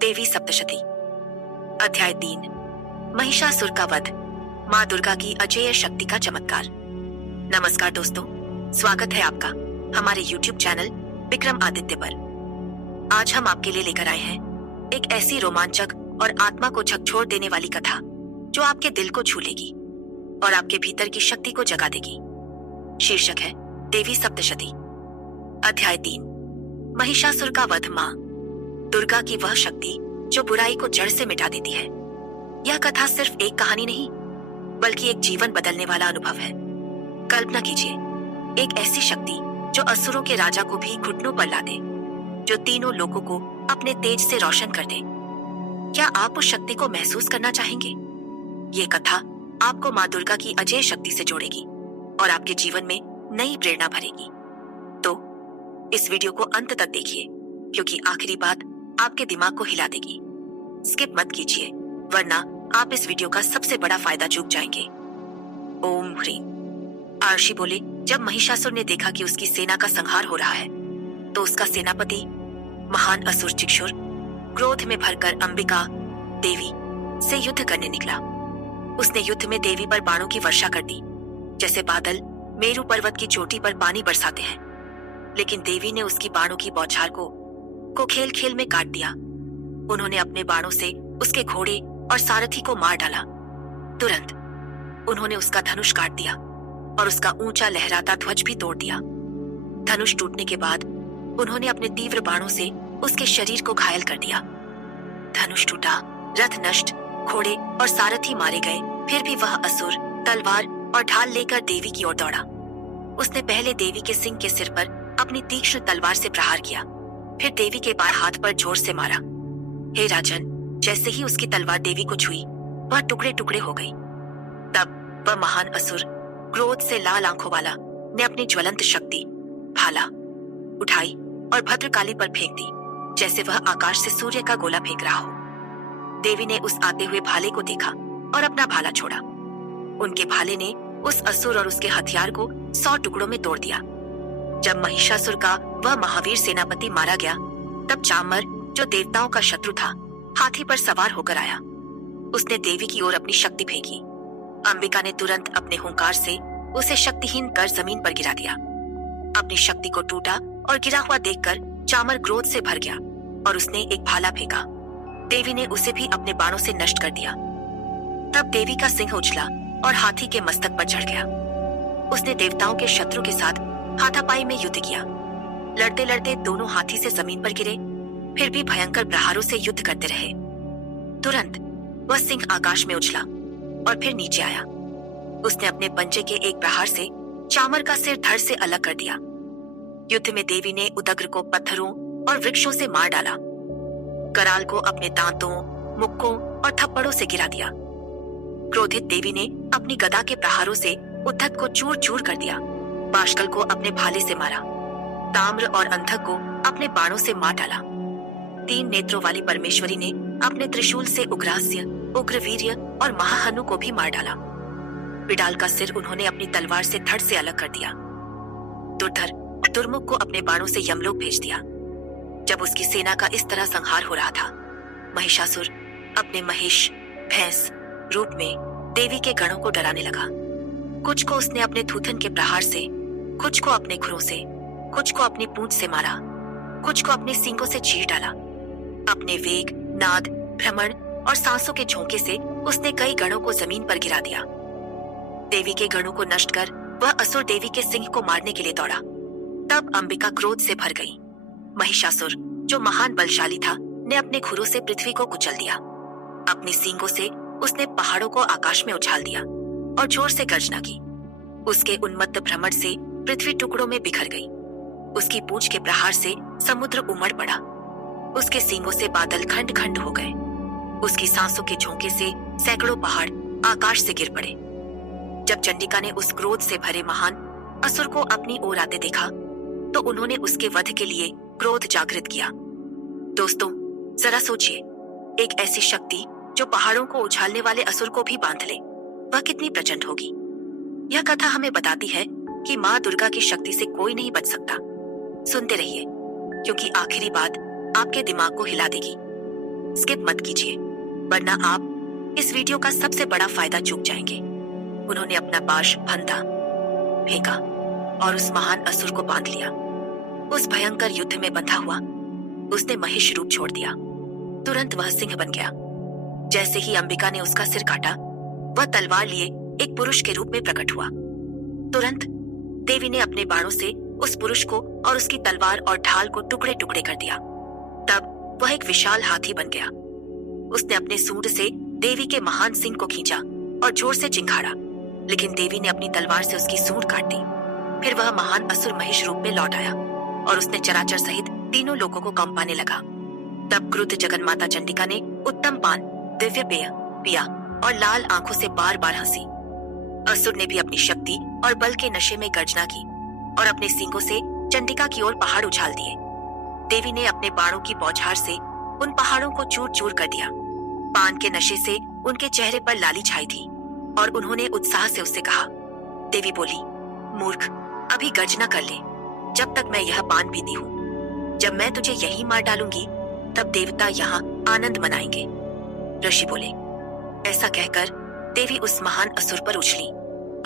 देवी सप्तशती अध्याय 3 महिषासुर का वध, माँ दुर्गा की अजेय शक्ति का चमत्कार। नमस्कार दोस्तों, स्वागत है आपका हमारे YouTube चैनल विक्रम आदित्य पर। आज हम आपके लिए लेकर आए हैं एक ऐसी रोमांचक और आत्मा को झकझोर देने वाली कथा जो आपके दिल को छू लेगी और आपके भीतर की शक्ति को जगा देगी। शीर्षक है देवी सप्तशती अध्याय 3 महिषासुर का वध, माँ दुर्गा की वह शक्ति जो बुराई को जड़ से मिटा देती है। यह कथा सिर्फ एक कहानी नहीं बल्कि एक जीवन बदलने वाला अनुभव है। कल्पना कीजिए, एक ऐसी शक्ति जो असुरों के राजा को भी घुटनों पर ला दे, जो तीनों लोगों को अपने तेज से रोशन कर दे। क्या आप उस शक्ति को महसूस करना चाहेंगे? ये कथा आपको माँ दुर्गा की अजेय शक्ति से जोड़ेगी और आपके जीवन में नई प्रेरणा भरेगी। तो इस वीडियो को अंत तक देखिए, क्योंकि आखिरी बात आपके दिमाग को हिला देगी। स्किप मत कीजिए, वरना आप इस वीडियो का सबसे बड़ा फायदा चूक जाएंगे। ओम ह्रीम। आर्षि बोले, जब महिषासुर ने देखा कि उसकी सेना का संहार हो रहा है, तो उसका सेनापति महान असुर चिक्षुर क्रोध में भरकर अंबिका देवी से युद्ध करने निकला। उसने युद्ध में देवी पर बाणों की वर्षा कर दी, जैसे बादल मेरु पर्वत की चोटी पर पानी बरसाते हैं। लेकिन देवी ने उसकी बाणों की बौछार को खेल खेल में काट दिया। उन्होंने अपने बाणों से उसके घोड़े और सारथी को मार डाला। तुरंत उन्होंने उसका धनुष काट दिया और उसका ऊंचा लहराता ध्वज भी तोड़ दिया। धनुष टूटने के बाद उन्होंने अपने तीव्र बाणों से उसके शरीर को घायल कर दिया। धनुष टूटा, रथ नष्ट, घोड़े और सारथी मारे गए, फिर भी वह असुर तलवार और ढाल लेकर देवी की ओर दौड़ा। उसने पहले देवी के सिंह के सिर पर अपनी तीक्ष्ण तलवार से प्रहार किया, फिर देवी के बाएं हाथ पर जोर से मारा। हे राजन, जैसे ही उसकी तलवार देवी को छुई, वह टुकड़े टुकड़े हो गई। तब वह महान असुर क्रोध से लाल आंखों वाला ने अपनी ज्वलंत शक्ति भाला उठाई और भद्रकाली पर फेंक दी, जैसे वह आकाश से सूर्य का गोला फेंक रहा हो। देवी ने उस आते हुए भाले को देखा और अपना भाला छोड़ा। उनके भाले ने उस असुर और उसके हथियार को 100 टुकड़ों में तोड़ दिया। जब महिषासुर का वह महावीर सेनापति मारा गया, तब चामर, जो देवताओं का शत्रु था, हाथी पर सवार होकर आया। उसने देवी की ओर अपनी शक्ति फेंकी। अंबिका ने तुरंत अपने हुंकार से उसे शक्तिहीन कर जमीन पर गिरा दिया। अपनी शक्ति को टूटा और गिरा हुआ देखकर चामर क्रोध से भर गया और उसने एक भाला फेंका। देवी ने उसे भी अपने बाणों से नष्ट कर दिया। तब देवी का सिंह उछला और हाथी के मस्तक पर चढ़ गया। उसने देवताओं के शत्रु के साथ हाथापाई में युद्ध किया। लड़ते लड़ते दोनों हाथी से जमीन पर गिरे, फिर भी भयंकर प्रहारों से युद्ध करते रहे। तुरंत वह सिंह आकाश में उछला और फिर नीचे आया। उसने अपने पंजे के एक प्रहार से चामर का सिर धड़ से अलग कर दिया। युद्ध में देवी ने उदग्र को पत्थरों और वृक्षों से मार डाला। कराल को अपने दांतों, मुक्कों और थप्पड़ों से गिरा दिया। क्रोधित देवी ने अपनी गदा के प्रहारों से उद्धत को चूर चूर कर दिया। बाष्कल को अपने भाले से मारा। ताम्र और अंधक को अपने बाणों से मार डाला। 3 नेत्रों वाली परमेश्वरी ने अपने त्रिशूल से उग्रास्य, उग्रवीर्य और महाहनु को भी मार डाला। विडाल का सिर उन्होंने अपनी तलवार से धड़ से अलग कर दिया। दुर्धर दुर्मुख को अपने बाणों से यमलोक भेज दिया। जब उसकी सेना का इस तरह संहार हो रहा था, महिषासुर अपने महिष भैंस रूप में देवी के गणों को डराने लगा। कुछ को उसने अपने थूथन के प्रहार से, कुछ को अपने खुरों से, कुछ को अपनी पूंछ से मारा, कुछ को अपने सींगों से चीर डाला। अपने वेग, नाद, भ्रमण और सांसों के झोंके से उसने कई गणों को जमीन पर गिरा दिया। देवी के गणों को नष्ट कर वह असुर देवी के सिंह को मारने के लिए दौड़ा। तब अंबिका क्रोध से भर गई। महिषासुर, जो महान बलशाली था, ने अपने खुरों से पृथ्वी को कुचल दिया। अपनी सींगों से उसने पहाड़ों को आकाश में उछाल दिया और जोर से गर्जना की। उसके उन्मत्त भ्रमण से पृथ्वी टुकड़ों में बिखर गई। उसकी पूंछ के प्रहार से समुद्र उमड़ पड़ा। उसके सींगों से बादल खंड खंड हो गए। उसकी सांसों के झोंके से सैकड़ों पहाड़ आकाश से गिर पड़े। जब चंडिका ने उस क्रोध से भरे महान असुर को अपनी ओर आते देखा, तो उन्होंने उसके वध के लिए क्रोध जागृत किया। दोस्तों, जरा सोचिए, एक ऐसी शक्ति जो पहाड़ों को उछालने वाले असुर को भी बांध ले, वह कितनी प्रचंड होगी। यह कथा हमें बताती है कि माँ दुर्गा की शक्ति से कोई नहीं बच सकता। सुनते रहिए, क्योंकि आखिरी बात आपके दिमाग को हिला देगी। स्किप मत कीजिए, वरना आप इस वीडियो का सबसे बड़ा फायदा चूक जाएंगे। उन्होंने अपना पाश फंदा, फेंका और उस महान असुर को बांध लिया। उस भयंकर युद्ध में बंधा हुआ उसने महिष रूप छोड़ दिया। तुरंत वह सिंह बन गया। जैसे ही अंबिका ने उसका सिर काटा, वह तलवार लिए एक पुरुष के रूप में प्रकट हुआ। तुरंत देवी ने अपने बाणों से उस पुरुष को और उसकी तलवार और ढाल को टुकड़े टुकड़े कर दिया। तब वह एक विशाल हाथी बन गया। उसने अपने सूंड से देवी के महान सिंह को खींचा और जोर से चिंघाड़ा, लेकिन देवी ने अपनी तलवार से उसकी सूंड काट दी। फिर वह महान असुर महिष रूप में लौट आया और उसने चराचर सहित तीनों लोगों को कंप पाने लगा। तब क्रुद्ध जगन्माता चंडिका ने उत्तम पान, दिव्य पेय पिया और लाल आंखों से बार बार हंसी। असुर ने भी अपनी शक्ति और बल के नशे में गर्जना की और अपने सींगों से चंडिका की ओर पहाड़ उछाल दिए। देवी ने अपने बाणों की बौछार से उन पहाड़ों को चूर चूर कर दिया। पान के नशे से उनके चेहरे पर लाली छाई थी और उन्होंने उत्साह से उससे कहा। देवी बोली, मूर्ख, अभी गर्जना कर ले, जब तक मैं यह पान पीती हूँ। जब मैं तुझे यहीं मार डालूंगी, तब देवता यहाँ आनंद मनाएंगे। ऋषि बोले। ऐसा कहकर देवी उस महान असुर पर उछली,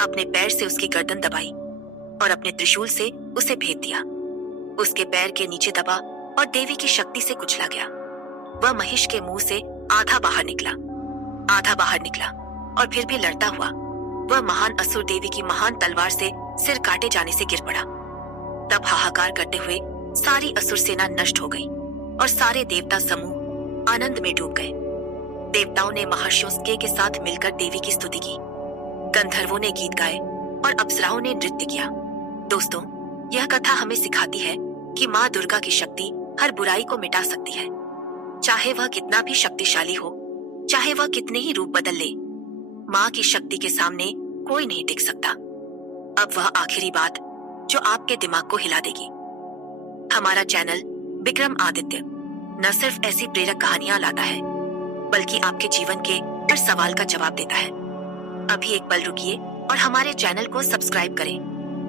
अपने पैर से उसकी गर्दन दबाई और अपने त्रिशूल से उसे भेद दिया। उसके पैर के नीचे दबा और देवी की शक्ति से कुचला गया। वह महिष के मुंह से आधा बाहर निकला और फिर भी लड़ता हुआ वह महान असुर देवी की महान तलवार से सिर काटे जाने से गिर पड़ा। तब हाहाकार करते हुए सारी असुर सेना नष्ट हो गई और सारे देवता समूह आनंद में डूब गए। देवताओं ने महर्षियों के साथ मिलकर देवी की स्तुति की। गंधर्वों ने गीत गाए और अप्सराओं ने नृत्य किया। दोस्तों, यह कथा हमें सिखाती है कि माँ दुर्गा की शक्ति हर बुराई को मिटा सकती है। चाहे वह कितना भी शक्तिशाली हो, चाहे वह कितने ही रूप बदल ले, माँ की शक्ति के सामने कोई नहीं टिक सकता। अब वह आखिरी बात जो आपके दिमाग को हिला देगी। हमारा चैनल विक्रम आदित्य न सिर्फ ऐसी प्रेरक कहानियां लाता है, बल्कि आपके जीवन के हर सवाल का जवाब देता है। अभी एक पल रुकिए और हमारे चैनल को सब्सक्राइब करें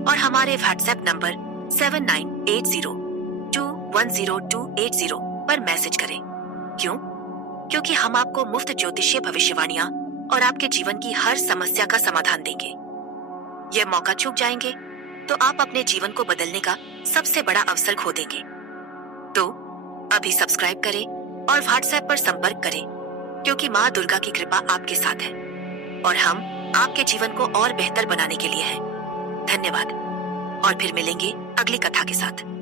और हमारे व्हाट्सएप नंबर 7980210280 पर मैसेज करें। क्यों? क्योंकि हम आपको मुफ्त ज्योतिषीय भविष्यवाणियां और आपके जीवन की हर समस्या का समाधान देंगे। यह मौका चूक जाएंगे तो आप अपने जीवन को बदलने का सबसे बड़ा अवसर खो देंगे। तो अभी सब्सक्राइब करें और व्हाट्सएप पर संपर्क करें, क्योंकि माँ दुर्गा की कृपा आपके साथ है और हम आपके जीवन को और बेहतर बनाने के लिए हैं। धन्यवाद और फिर मिलेंगे अगली कथा के साथ।